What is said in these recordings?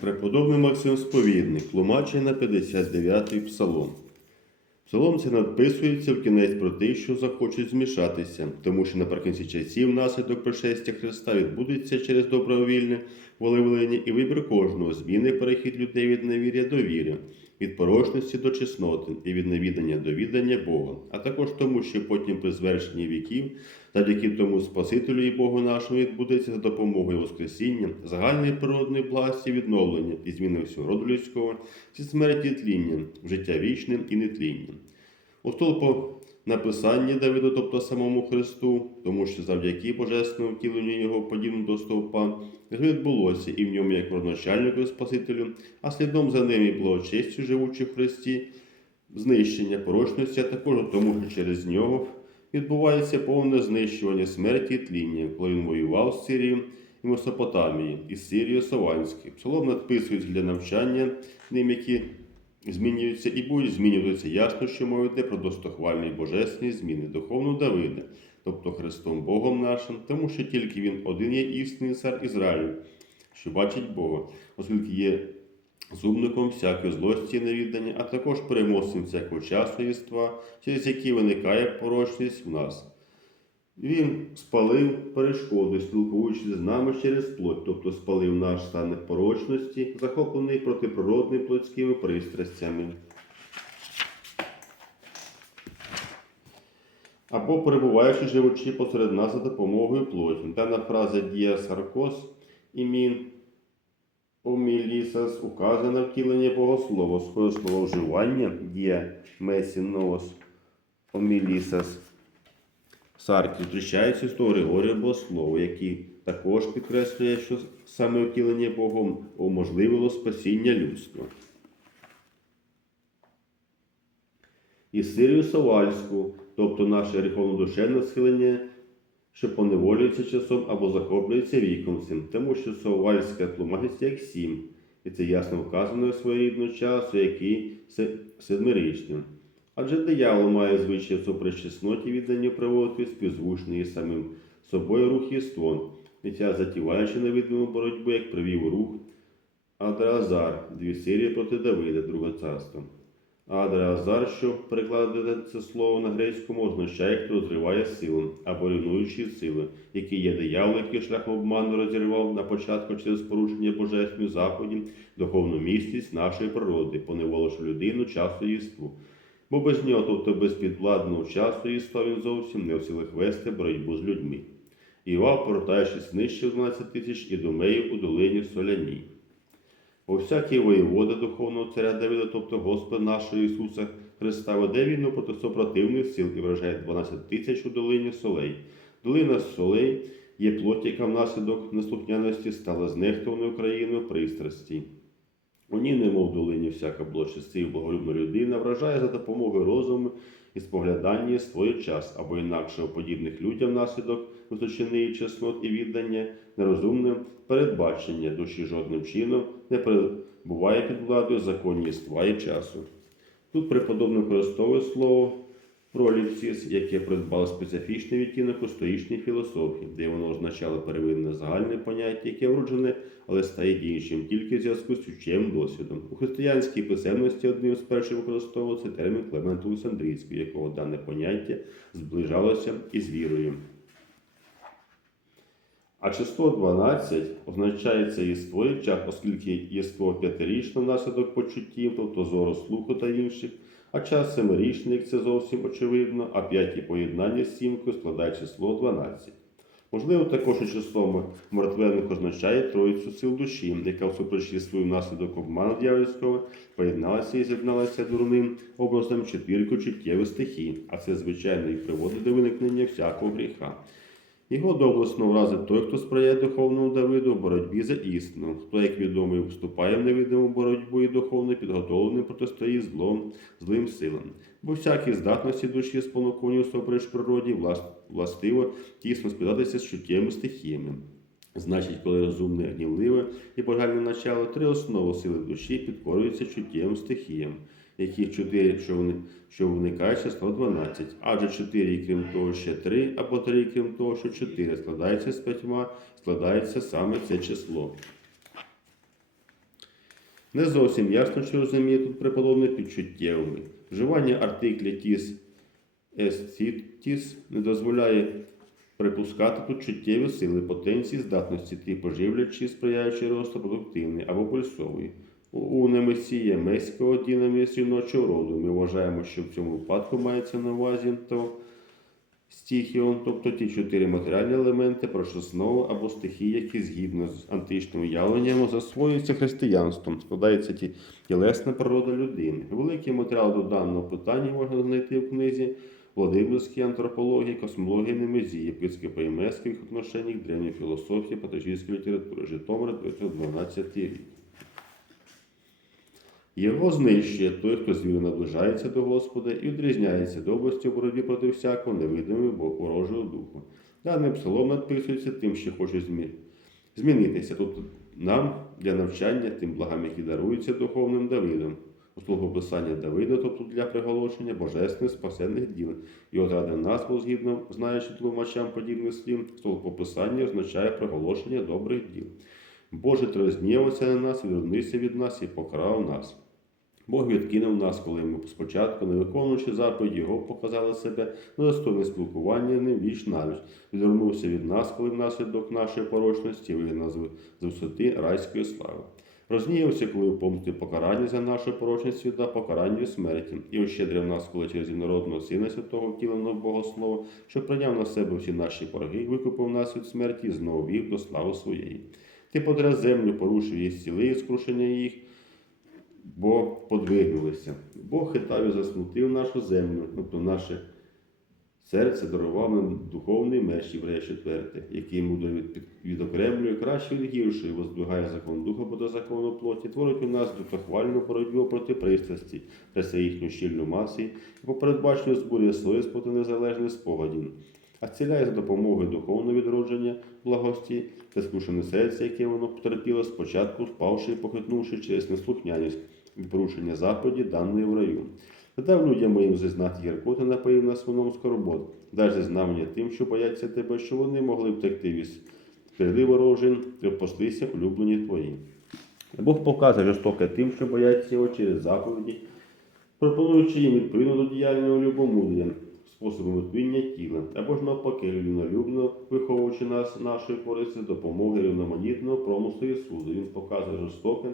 Преподобний Максим Сповідник, тлумачення на 59-й псалом. Псалом це надписується в кінець про тих, що захочуть змішатися, тому що наприкінці часів наслідок пришестя Христа відбудеться через добровільне волевиявлення і вибір кожного, зміни перехід людей від невір'я до віри, від порожності до чесноти і від невідання до відання Бога, а також тому, що потім при звершенні віків, завдяки тому Спасителю і Богу нашому відбудеться за допомогою Воскресіння, загальної природної благості відновлення і зміни всього роду людського зі смерті і тління, в життя вічне і нетління. У столпо написання Давиду, тобто самому Христу, тому що завдяки божественному втіленню його подібно до стовпа, відбулося і в ньому як родначальнику і Спасителю, а слідом за ним і благочестю живучи в Христі, знищення порочності, а також тому, що через нього відбувається повне знищування смерті і тління, коли він воював з Сирією і Месопотамії, і Сирією Саванською. Псалом надписується для навчання ним, які змінюються і будуть змінюватися ясно, що мова йде про достохвальні божественні зміни духовну Давида, тобто Христом Богом нашим, тому що тільки він один є істинний цар Ізраїлю, що бачить Бога, оскільки є зубником всякої злості і невіддання, а також переможцем всякого часу єства, через який виникає порочність в нас. Він спалив перешкоди, спілкуючись з нами через плоть, тобто спалив наш стан непорочності, захоплений протиприродними плотськими пристрастями. Або перебуваючи живучи посеред нас за допомогою плоті. Дана фраза дія саркос імін омілісас указує на втілення богослова, своє слововживання дія месінос омілісас. Сарки зустрічається з того Григорія Богослова, який також підкреслює, що саме втілення Богом уможливило спасіння людства. І Сирію Совальську, тобто наше гріховно-душевне схилення, що поневолюється часом або захоплюється віком цим, тому що Совальська тлумачиться як сім, і це ясно вказано своєрідного часу, який се- седмирічним. Адже диявол має звичай супереч чесноті відданню приводити співзвучний самим собою рух єствон, і ця затіваючи невидиму боротьбу, як привів рух Адреазар, дві серії проти Давида, друге царство. Адреазар, що перекладає це слово на грецькому, означає, хто зриває силу або руйнуючі сили, які є диявол, який шляхом обману розірвав на початку через порушення божественних заходів духовну міцність нашої природи, поневоливши людину часу єству. Бо без нього, тобто без підвладного часу єства, він зовсім не в силах вести боротьбу з людьми. Івав, повертаючись знищив 12 тисяч ідомеїв у долині Соляній. Бо всякий воєвода духовного царя Давида, тобто Господа нашого Ісуса Христа, веде війну проти супротивних сил і вражає 12 тисяч у долині Солей. Долина Солей є плоть, яка внаслідок неслухняності стала знехтованою Україною пристрасті. У ній, немов долині, всяка блочисти і благолюбна людина вражає за допомогою розуму і споглядання свій час, або інакше у подібних людям внаслідок височини чеснот і віддання, нерозумне передбачення душі жодним чином не перебуває під владою законніства і часу. Тут преподобно використовує слово проліпсіс, яке придбало специфічний відтінок у стоїчній філософії, де воно означало первинне загальне поняття, яке вроджене, але стає іншим тільки в зв'язку з чуттєвим досвідом. У християнській писемності одним з перших використовувався термін Клемента Олександрійського, якого дане поняття зближалося із вірою. А число 12 означає це єство час, оскільки єство п'ятирічне внаслідок почуттів, тобто зору слуху та інших, а час семирічний, як це зовсім очевидно, а п'яті поєднання з сімкою складає число 12. Можливо, також і число мертвених означає троїцю сил душі, яка всупереч свою внаслідок обману дьявольського поєдналася і з'єдналася дурним образом чотирку чуттєвих стихій, а це, звичайно, і приводить до виникнення всякого гріха. Його доблесно вразить той, хто сприяє духовному Давиду в боротьбі за істину, хто, як відомо, вступає в невидиму боротьбу і духовно підготовлений протистоїть злом, злим силам. Бо всякі здатності душі спонуковані всупереч природі властиво тісно спитатися з чуттєвими стихіями. Значить, коли розумне, гнівливе і бажальне начало, три основи сили душі підкорюються чуттєвим стихіям, яких чотири, що вони що виникає число 12, адже 4, крім того, ще 3, або 3, крім того, що 4 складається з п'ятьма, складається саме це число. Не зовсім ясно, що розуміє тут преподобне підчуттєвими. Вживання артикля тіс естітіс не дозволяє припускати тут чуттєві сили, потенції, здатності типу живлячі, сприяючи росту продуктивної або пульсової. У- немесія меського дінаміс жіночого роду ми вважаємо, що в цьому випадку мається на увазі то стихіон, тобто ті чотири матеріальні елементи прошесного або стихії, які згідно з античним уявленням засвоюються християнством, складається ті тілесна природа людини. Великий матеріал до даного питання можна знайти в книзі Владимирській антропології, космології Немезії, єпископа Ємеських отношеннях, древньої філософії, патологічної літератури, Житомир, 12 рік. Його знищує той, хто звіро наближається до Господа і відрізняється доблестю в боротьбі проти всякого невидимого ворожого духу. Даний псалом надписується тим, що хоче змінитися. Тобто нам для навчання тим благам, які даруються духовним Давидом. У словописання Давида, тобто для приголошення божественних спасенних діл. Його заради назву, згідно знаючи тлумачам подібних слів, словописання означає приголошення добрих діл. Боже рознівався на нас, відвернувся від нас і покарав нас. Бог відкинув нас, коли ми спочатку, не виконуючи заповіді, Його показали себе недостойне спілкування ним віч навіч. Відвернувся від нас, коли внаслідок нашої порочності вигнав нас з висоти райської слави. Рознівався, коли в помсті покарання за нашу порочність віддав покаранню смерті, і ощедрив нас, коли через єдинородного Сина Святого втіленого Богослова, що прийняв на себе всі наші борги, викупив нас від смерті і знову вів до слави своєї. Ти потряс землю, порушив її зціли і скрушення їх, бо подвигнулися. Бог хитав і засмутив нашу землю, тобто наше серце дарував нам духовний меч Єврея 4, який мудро відокремлює краще від гіршої, воздвигає закон духа до закону плоті, творить у нас духохвальну боротьбу проти пристрасті, трясе їхню щільну масі, і по передбаченню збурює своє проти незалежних спогадів. А зціляє за допомогою духовного відродження благості та скрушене серце, яке воно потерпіло спочатку, впавши і похитнувши через неслухняність порушення заповіді, даної в раю. Задав людям моїм зізнати гіркоти, напоїв на своєму скорбот, дай зізнавання тим, що бояться тебе, що вони могли втекти від стріли ворожин і опустися улюблені твої. Бог показує жорстоке тим, що бояться його через заповіді, пропонуючи їм відповідно до діяльного любомудря, способом відповідня тіла, або ж навпаки, рівнолюбно виховуючи нас нашої користі допомоги рівноманітного промислу і суду. Він показує жорстоке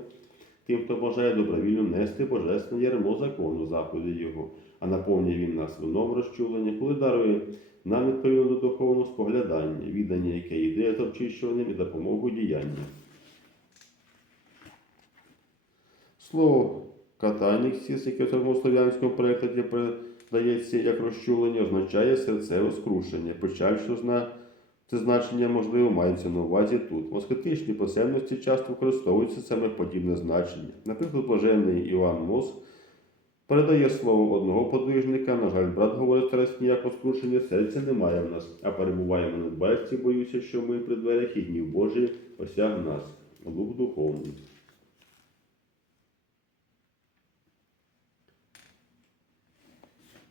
тим, хто бажає добровільно нести божественне ярмо закону заповіді Його, а наповнює він нас вином розчулення, коли дарує нам відповідно до духовного споглядання, віддання, яке йде за обчищуванням і допомогою діяння. Слово катаніксіс, яке в церковнослов'янському перекладі передається як розчулення, означає серцеве скрушення. Печаль, що зна це значення, можливо, мається на увазі тут. В аскетичній часто використовується саме подібне значення. Наприклад, блаженний Іоанн Мос передає слово одного подвижника. На жаль, брат говорить старець ніякого скрушення серця немає в нас, а перебуваємо на дбайці, боюся, що ми при дверях і гнів Божий осяг нас. Лук духовний.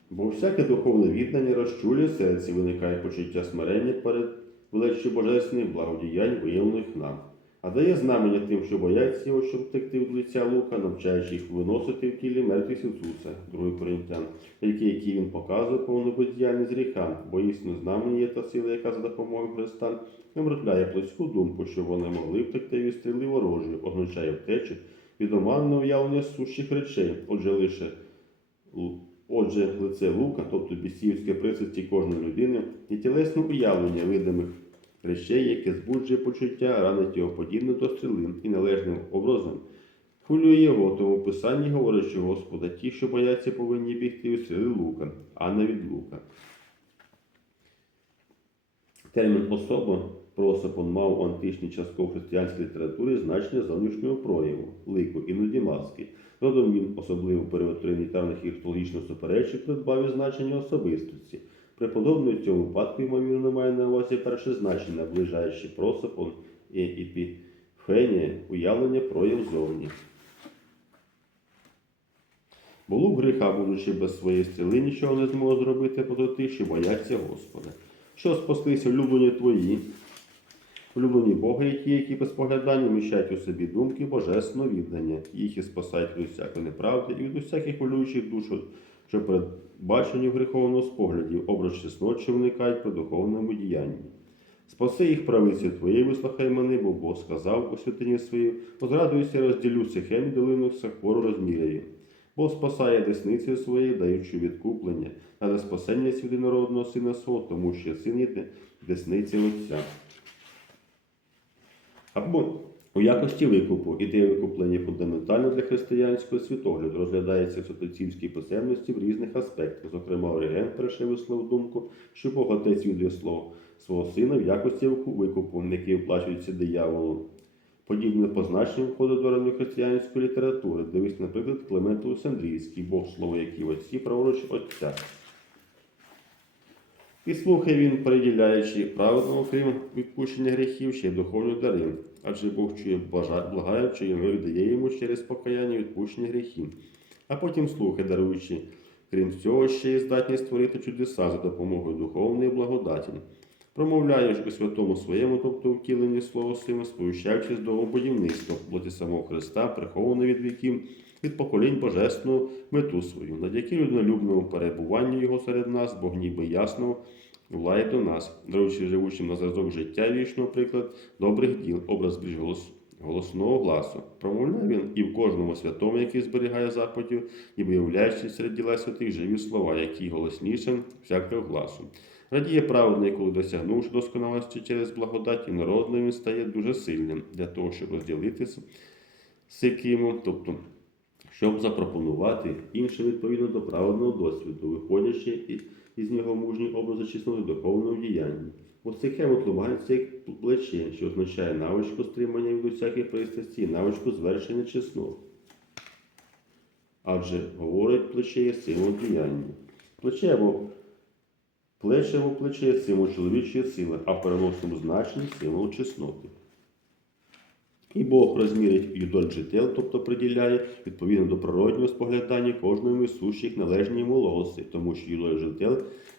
Бо всяке духовне віддання розчулює серці, виникає почуття смирення перед величчю божественних благодіянь, виявлених нам, а дає знамення тим, що бояться його, щоб втекти від лиця лука, навчаючи їх виносити в тілі мертвих Ісуса, 2 Коринтян, тільки які він показує повну бездіяльність гріха, бо істинно знамення є та сила, яка за допомогою Христа вимертвляє плоську думку, що вони могли втекти від стріли ворожої, означає втечу від оманного уявлення сущих речей, отже лише Отже, лице лука, тобто бісівське присутті кожної людини, і тілесне уявлення видимих речей, яке збуджує почуття, ранить його подібно до стріли і належним образом. Хвилює його, тому в писанні говорить, що Господа ті, що бояться, повинні бігти від стріли лука, а не від лука. Термін особа просопон мав у античній частково християнській літературі значення зовнішнього прояву, лику, іноді маски. Родом він, особливо в період тринітарних і христологічних суперечок, придбав і значення особистості. Преподобний в цьому випадку, ймовірно, має на увазі перше значення, наближаючи просопон і епіфенія, уявлення прояв зовні. Було гріха, будучи без своєї стріли, нічого не змог зробити проти тих, що бояться Господа. Що спаслися улюблені твої, Улюблені Бога ті, які без поглядання вміщають у собі думки божественного віддання, їх і спасають від усякої неправди і від усяких хвилюючих душ, що передбачені в гріховному спогляді, образ чеснот, що при духовному діянні. Спаси їх правиці твоєї, вислухай мене, бо Бог сказав у святині своїй, позрадуюся, розділю сихем долину, сахвору розміряю. Бог спасає десницею своєю, даючи відкуплення, а не спасення від народного сина свого, тому що син є десниці Отця. Або у якості викупу ідея викуплення фундаментально для християнського світогляду розглядається в святоцівській писемності в різних аспектах. Зокрема, Оріген перше висловив думку, що Бог отець віддає слово свого сина в якості викупу, який оплачується дияволу. Подібне позначення входить до ранньохристиянської літератури. Дивись, наприклад, Климент Олександрійський, Бог слово, який в отці праворуч Отця. І слухай він, приділяючи праведному, крім відпущення гріхів, ще й духовні дари. Адже Бог чує благаючи, і віддає йому через покаяння відпущення гріхів. А потім слухай, даруючи, крім цього, ще й здатні створити чудеса за допомогою духовної благодаті. Промовляєш у святому своєму, тобто втіленні слова своїм, сповіщаючи з будівництва плоті самого Христа, прихованого від віків, від поколінь божественну мету свою, завдяки людинолюбному перебуванню Його серед нас, Бог ніби ясно влає до нас, даруючи живучим на зразок життя вічного приклад добрих діл, образ більш голос, голосного гласу. Промовляє він і в кожному святому, який зберігає заповідів, ніби являючи серед діла святих живі слова, які голосніше всякого гласу. Радіє праведний, коли досягнувши досконалості через благодать і народним, він стає дуже сильним для того, щоб розділити з сикимом, тобто щоб запропонувати іншим відповідно до праведного досвіду, виходячи із нього мужні образи чесноти духовного діяння. Ось сихему тлумається як плече, що означає навичку стримання від усяких пристрасті навичку звершення чеснот. Адже говорить плече є символ діяння. Плече або плече або плече є символ чоловічої сили, а в переносному значенні символ чесноти. І Бог розмірить юдоль жител, тобто приділяє відповідно до природнього споглядання кожному із сущих належні йому волоси, тому що юдоль жител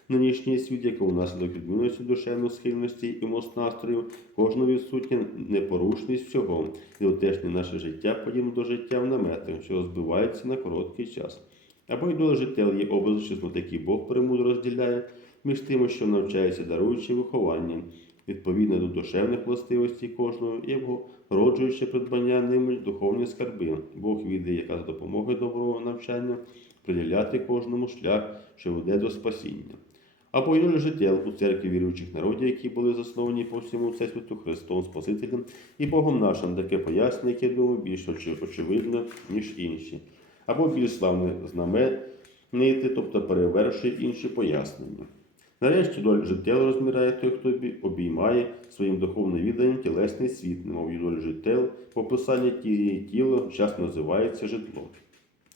нинішній світ, який внаслідок відмінності душевної схильності і мост настрою, кожного відсутня непорушність всього, і отешне наше життя подібно до життя в наметах, що розбивається на короткий час. Або юдоль жител є образ чесноти, який Бог премудро розділяє між тими, що навчається даруючи вихованням, відповідно до душевних властивостей кожного і роджуючи придбання ними духовні скарби. Бог віддає, яка за допомогою доброго навчання приділяти кожному шлях, що веде до спасіння. Або й життя у церкві віруючих народів, які були засновані по всьому Всесвіту Христом Спасителем і Богом нашим, таке пояснення, яке думаю, більш очевидно, ніж інші. Або більш славне знаменити, тобто перевершує інші пояснення. Нарешті доль життя розміряє той, хто обіймає своїм духовним відданням тілесний світ, немов доль життя, по описанні тієї тіла час називається житло.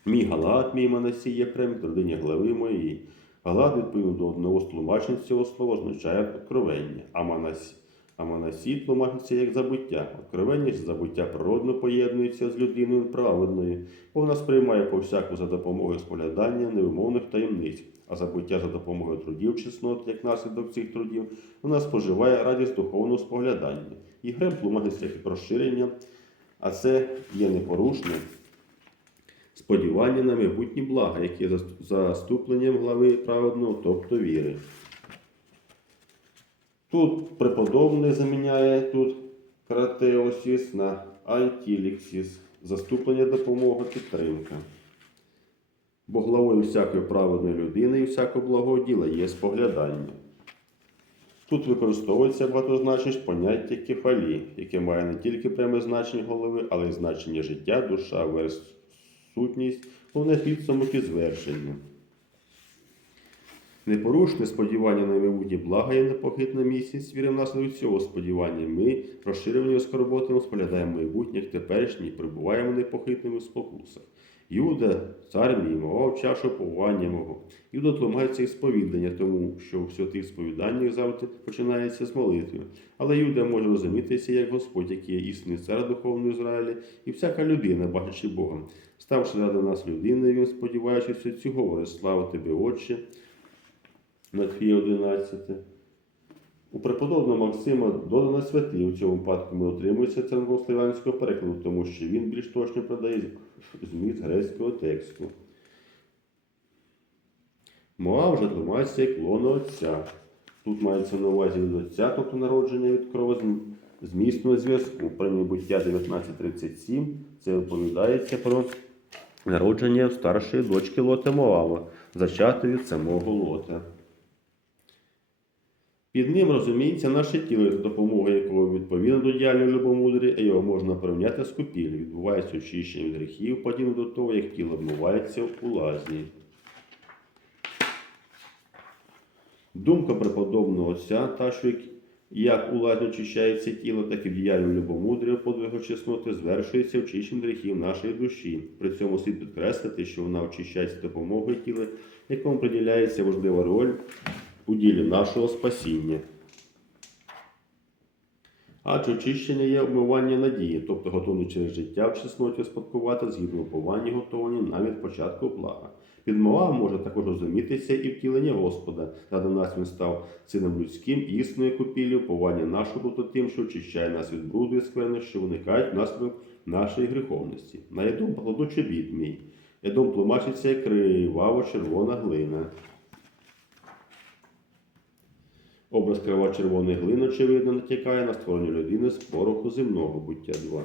Мій галат, мій Манасій Єфрем, родині глави моєї. Галат, відповідно до одного з тлумачень цього слова, означає откровення, а Манасі, а Манасій тлумачиться як забуття. Откровення забуття природно поєднується з людиною праведною, бо вона сприймає повсяку за допомогою споглядання невимовних таємниць, а забуття за допомогою трудів чеснот, як наслідок цих трудів, вона споживає радість духовного споглядання. І грем тлумачиться як розширення, а це є непорушне сподівання на майбутні блага, які є заступленням глави праведного, тобто віри. Тут преподобний заміняє тут кратеосіс на антіліксіс, заступлення, допомога, підтримка. Бо главою всякої праведної людини і всякого благого діла є споглядання. Тут використовується багатозначність поняття кефалі, яке має не тільки пряме значення голови, але й значення життя, душа, верс, сутність, головне підсумок і звершення. Непорушне сподівання на майбутнє благо є непохитна місяць, віримо внаслідок цього сподівання. Ми, розширювані скорботами, споглядаємо майбутнє, як теперішнє, і перебуваємо непохитними в спокусах. Юда, цар мій, мовав чашу повання мого. Юда тлумається із сповідання, тому що в святих сповіданнях завжди починається з молитви. Але Юда може розумітися як Господь, який є істинний цар духовного Ізраїля, і всяка людина, бачачи Бога. Ставши ради нас людиною, він, сподіваючись цього, говорить, слава тобі, Отче, Матфія 11. У преподобного Максима додано святий. У цьому випадку ми отримується церковнослов'янського перекладу, тому що він більш точно продає зміст грецького тексту. Моа вже тлумається як лоно отця. Тут мається на увазі від отця, тобто народження від кровозмісного зв'язку. При буття 1937 це оповідається про народження старшої дочки Лота Моава, зачати від самого Лота. Під ним розуміється наше тіло, за допомогою якого відповідно до діяльної любомудрі, його можна порівняти з купіль. Відбувається очищення від гріхів, подібно до того, як тіло вмивається у лазні. Думка преподобного отця, та що як- у лазні очищається тіло, так і в діяльній любомудрі подвигу чесноти звершується очищенням гріхів нашої душі. При цьому слід підкреслити, що вона очищається допомогою тіла, якому приділяється важлива роль у ділі нашого спасіння. Адже очищення є обмивання надії, тобто готовність через життя в чесноті спадкувати згідно уповані готовані навіть початку блага. Підмова може також розумітися і втілення Господа. Ради нас він став сином людським і існує купіллю, уповання нашого тобто тим, що очищає нас від бруду і скверни, що виникають внаслідок нашої гріховності. На ядом покладу чобіт мій. Ядом тлумачиться як криваво червона глина. Образ крива червоної глини, очевидно, натякає на створення людини з пороху земного буття 2.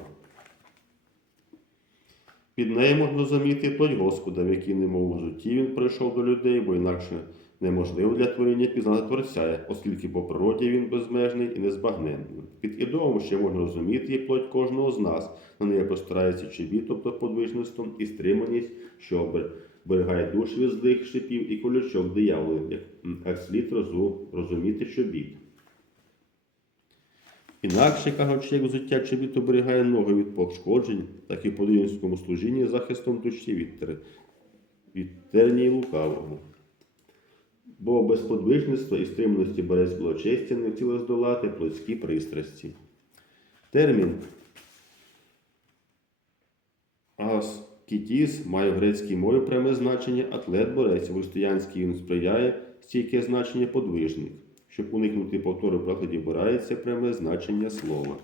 Під нею можна замітити плоть Господа, в якій немов житті він прийшов до людей, бо інакше неможливо для творіння пізнати Творця, оскільки по природі він безмежний і незбагненний. Під ідомом ще можна розуміти і плоть кожного з нас. На неї постарається чобіт, тобто подвижництво і стриманість, що обер- берегає душ від злих шипів і колючок дияволів, як, слід розу- розуміти чобіт. Інакше кажучи, як взуття чобіт оберігає ноги від пошкоджень, так і по подвійницькому служінні захистом душі від, тер- від тернії лукавого. Бо без подвижництва і стриманості берець благочестя не втіло здолати плотські пристрасті. Термін аскетіз має в грецькій мові пряме значення атлет-борець. В християнській він сприяє стійке значення подвижник. Щоб уникнути повтору прикладів бирається пряме значення слова.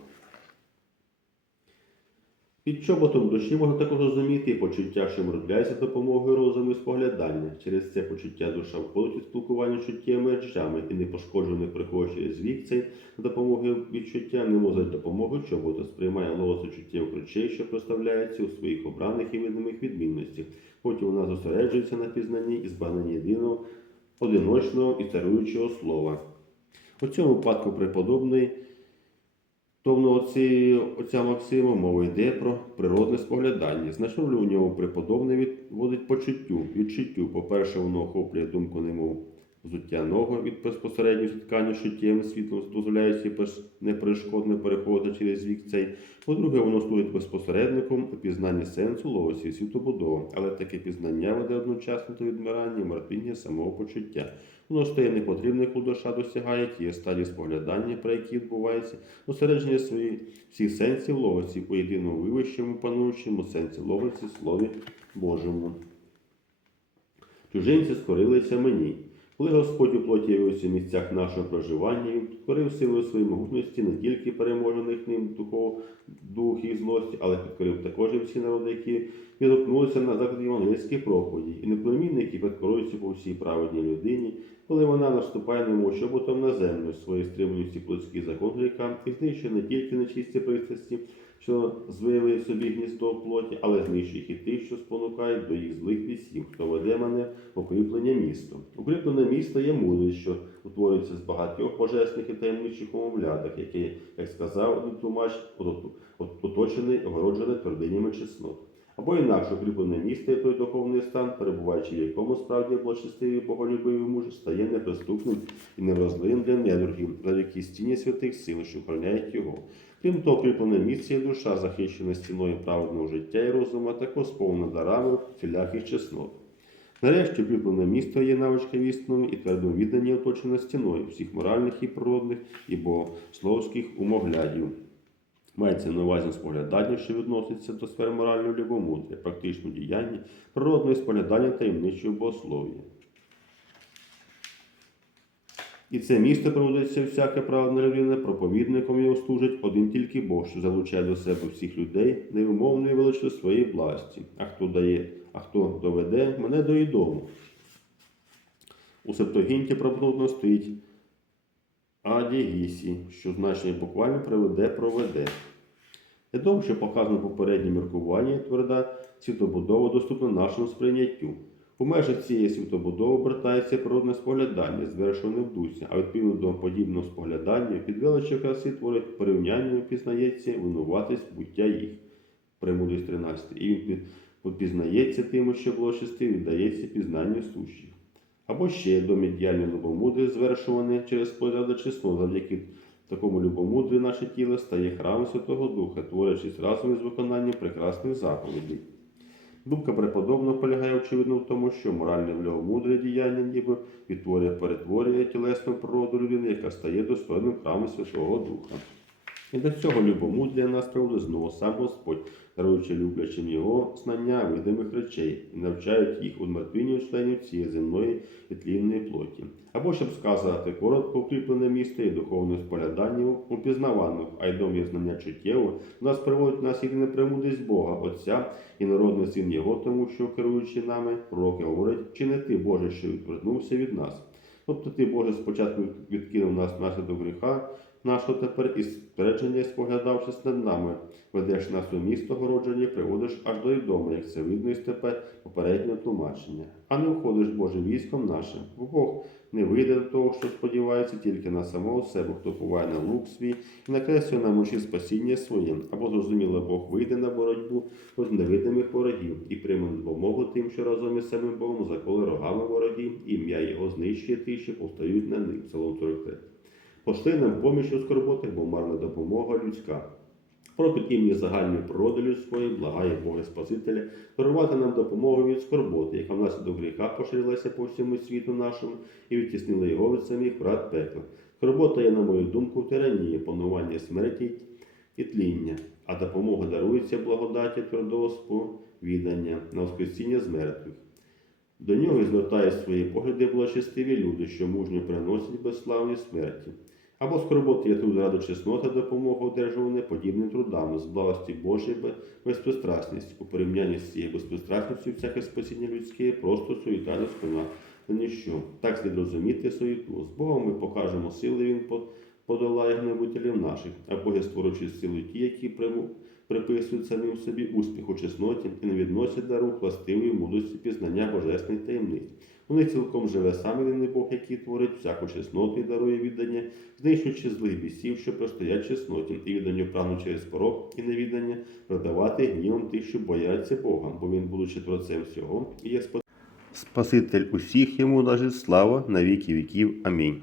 Під чоботом душі можна також розуміти і почуття, що виробляється допомогою розуму і споглядання. Через це почуття душа входить у спілкування з чуттєвими речами і непошкоджений приходить через вік цей за допомогою відчуття не за допомогою чобота сприймає лоси чуттєвих речей, що проставляються у своїх обраних і видимих відмінностях. Потім вона зосереджується на пізнанні і збагненні єдиного, одиночного і царуючого слова. У цьому випадку преподобний Тобто оці, оця Максима мова йде про природне споглядання. Роль у ньому преподобний відводить почуттю, відчуттю. По-перше, воно охоплює думку немов взуття ногу від безпосереднього зіткання з чуттєвим світлом, дозволяючи неперешкодно переходити через вік цей. По-друге, воно служить безпосередником у пізнанні сенсу логосі світобудови, але таке пізнання веде одночасно до відмирання мертвіння самого почуття. Воно стає непотрібне, коли душа досягає тієї стадії споглядання, про які відбувається осередження своїх всіх сенсів ловиці у єдиному вивищому пануючому сенсі ловиці Слові Божому. Чужинці скорилися мені. Коли Господь у плоті явився місцях нашого проживання, Він підкорив силою своєї могутності не тільки переможених ним духов, дух і злості, але підкорив також і всі народи, які відгукнулися на заклад євангельських проповідей, і неплемінники підкоруються по всій праведній людині, коли вона наступає немов чоботом на землю своєю стриманості плотський закон гріха і знищує не тільки нечисті пристрасті, що звили собі гніздо в плоті, але знищує їх і тих, що спонукають до їх злих вісів, хто веде мене в укріплення місто. Укріплене місто є мудрість, що утворюється з багатьох божественних і таємничих умовлядах, які, як сказав один тлумач, от- от- оточений, твердинями чеснот. Або інакше укріплене місто той духовний стан, перебуваючи в якому справді благочестивий боголюбивий муж стає неприступним і невразливим для недругів, завдяки стіні святих сил, що охороняють його. Крім того, укріплене місце є душа, захищена стіною праведного життя і розуму, а також сповнена дарами всіляких чеснот. Нарешті укріплене місто є навичка вісною і твердо віддані оточене стіною всіх моральних і природних і богословських умоглядів. Мається на увазі споглядання, що відноситься до сфери моральної любомудря, практичного діяння, природної споглядання таємничого богослов'я. І це місто проводиться всяка праведна людина, проповідником його служить один тільки Бог, що залучає до себе всіх людей, невимовною величою своєї власті. А хто дає, а хто доведе, мене до дому. У Септогінті правдовно стоїть Адігісі, що значення буквально приведе, проведе. Відомо, що показано попереднє міркування, тверда світобудова доступна нашому сприйняттю. У межах цієї світобудови обертається природне споглядання, звершене в дусі, а відповідно до подібного споглядання під величі краси творить порівняння пізнається винуватість буття їх. Премудрість 13. І він під- пізнається тим, що було чисти, віддається пізнанню сущих. Або ще домідіальне любомудрі, звершуване через погляду чесно, завдяки такому любомудрі наше тіло стає храмом Святого Духа, творячись разом із виконанням прекрасних заповідей. Думка преподобного полягає очевидно в тому, що моральне влюбомудре діяння ніби відтворює, перетворює тілесну природу людини, яка стає достойним храмом Святого Духа. І до цього любомудря нас приводить знову сам Господь, даруючи люблячим його знання видимих речей і навчають їх умертвінню членів цієї земної і тлінної плоті. Або щоб сказати коротко укріплене місто і духовне споглядання упізнаваних, а й домі знання чуттєво, нас приводить нас єдина премудрість Бога, Отця і народний син Його, тому що керуючи нами, пророки говорять, чи не ти, Боже, що відвернувся від нас. Тобто ти, Боже, спочатку відкинув нас внаслідок гріха нашого тепер і спередження, споглядавшись над нами, ведеш нас у місто городження, приводиш аж до дому, як це видно із тепер попереднього тлумачення. А не входиш, Боже, військом нашим. Бо Бог не вийде до того, що сподівається тільки на самого себе, хто поває на лук свій і накреслює на мочі спасіння своїм. Або зрозуміло, Бог вийде на боротьбу проти невидимих ворогів і прийме допомогу тим, що разом із самим Богом заколи рогами ворогів, ім'я його знищує ті, що повстають на них. Псалом 43. Пошли нам поміч у скорботах, бо марна допомога людська. Проти ім'я загальної природи людської, благає Бога Спасителя, дарувати нам допомогу від скорботи, яка внаслідок гріха поширилася по всьому світу нашому і відтіснила його від самих врат пекла. Скорбота є, на мою думку, тиранія, панування смерті і тління, а допомога дарується благодаті твердого сповідання на воскресіння з мертвих. До нього і звертають свої погляди благочестиві люди, що мужньо приносять безславні смерті. Або скорботи труд ради чеснота допомога одержування подібним трудам з благості Божої бе- безпристрасність. У порівнянні з цією безпристрасністю всяке спасіння людське просто суєта людська на ніщо. Так слід розуміти суєту. З Богом ми покажемо сили, Він по- подолає гневителів наших, а Боги створюючи силу ті, які приписують самим собі успіх у чесноті і не відносять дару властивої мудрості пізнання божественних таємниць. У них цілком живе сам єдиний Бог, який творить всяку чесноту і дарує віддання, знищуючи злих бісів, що простоять чесноті, і відданню прану через порог і невіддання продавати гнівом тих, що бояться Бога, бо він, будучи творцем всього, і є спа- Спаситель усіх йому належить слава на віки віків. Амінь.